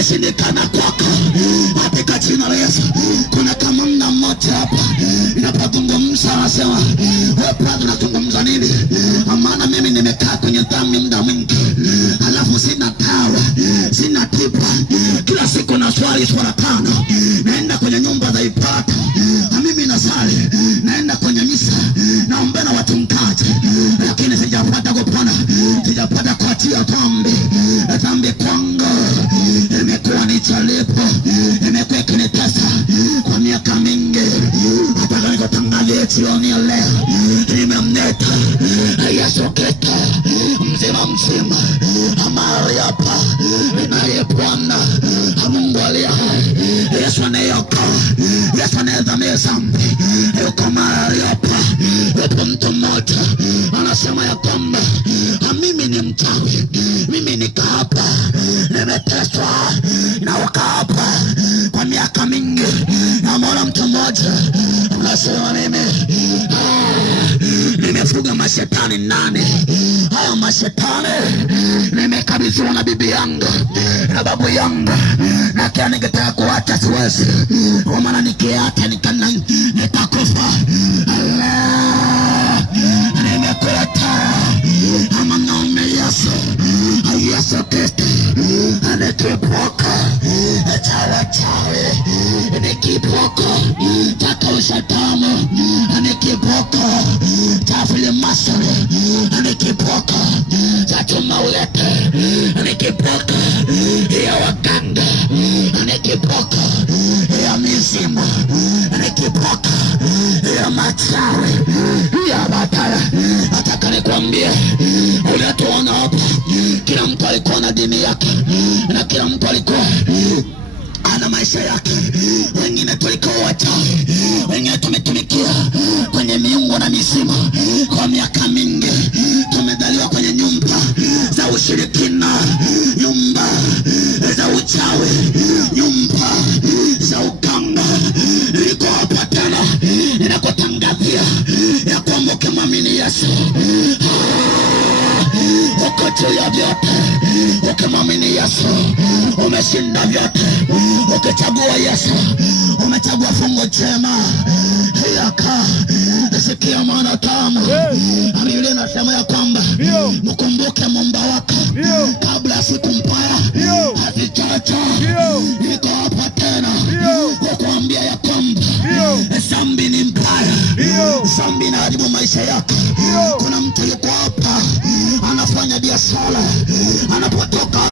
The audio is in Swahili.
imeshindikana kwako, katika jina la Yesu. Kuna kama mna mmoja hapa ninapozungumza anasema, wewe brother unazungumza nini? Maana mimi nimekaa kwenye dhambi muda mwingi, alafu sina tawa, sina tiba. Kila siku na swali swala tano, naenda kwenye nyumba za ibada, mimi nasali, naenda kwenye misa, naomba na watu mkaje, lakini sijapata kupona, sijapata kuachia dhambi. Dhambi kwangu imekuwa ni chalipo, imekuwa ikinitesa kwa miaka mingi. Nataka nikutangazie jioni ya leo, nimemleta Yesu Kristo mzima mzima, amari hapa ninaye Bwana Mungu aliye hai, Yesu anayeokoa, Yesu anayedhamini dhambi, yuko mahali hapa. Yupo mtu mmoja anasema ya kwamba mimi ni mchawi, mimi nika hapa, nimeteswa na hapa kwa miaka mingi. Na mbona mtu mmoja anasema nimefuga mashetani nane. Hayo mashetani nimekabidhiwa na bibi yangu na babu yangu, na kia ningetaka kuacha siwezi, kwa maana nikiacha nitakufa. Nimekuleta mwanaume Yesu Kristo anakipoka chawi, nikipoka chakausha damu, nikipoka chafili masari, nikipoka chachuma ulete, nikipoka ya waganga, nikipoka ya mizimu, nikipoka ya machawi, ya batala. Nataka nikwambie, unatuona hapa, kila mtu alikuwa na dini yake, na kila mtu alikuwa ana maisha yake. Wengine tulikuwa wachawi, wengine tumetumikia kwenye miungu na mizimu kwa miaka mingi. Tumedaliwa kwenye nyumba za ushirikina, nyumba za uchawi, nyumba za uganga. Niko hapa tena ninakutangazia ya kwamba ukimwamini Yesu uko juu ya vyote. Ukimwamini Yesu umeshinda vyote. Ukichagua Yesu umechagua fungo jema. Yaka sikia maana tamu. Biblia inasema ya kwamba mkumbuke Muumba wako kabla ya siku mbaya hazijaja. Niko hapa tena kukuambia ya kwamba dhambi ni mbaya, dhambi inaharibu maisha yako. Kuna mtu yuko hapa anafanya biashara, anapotoka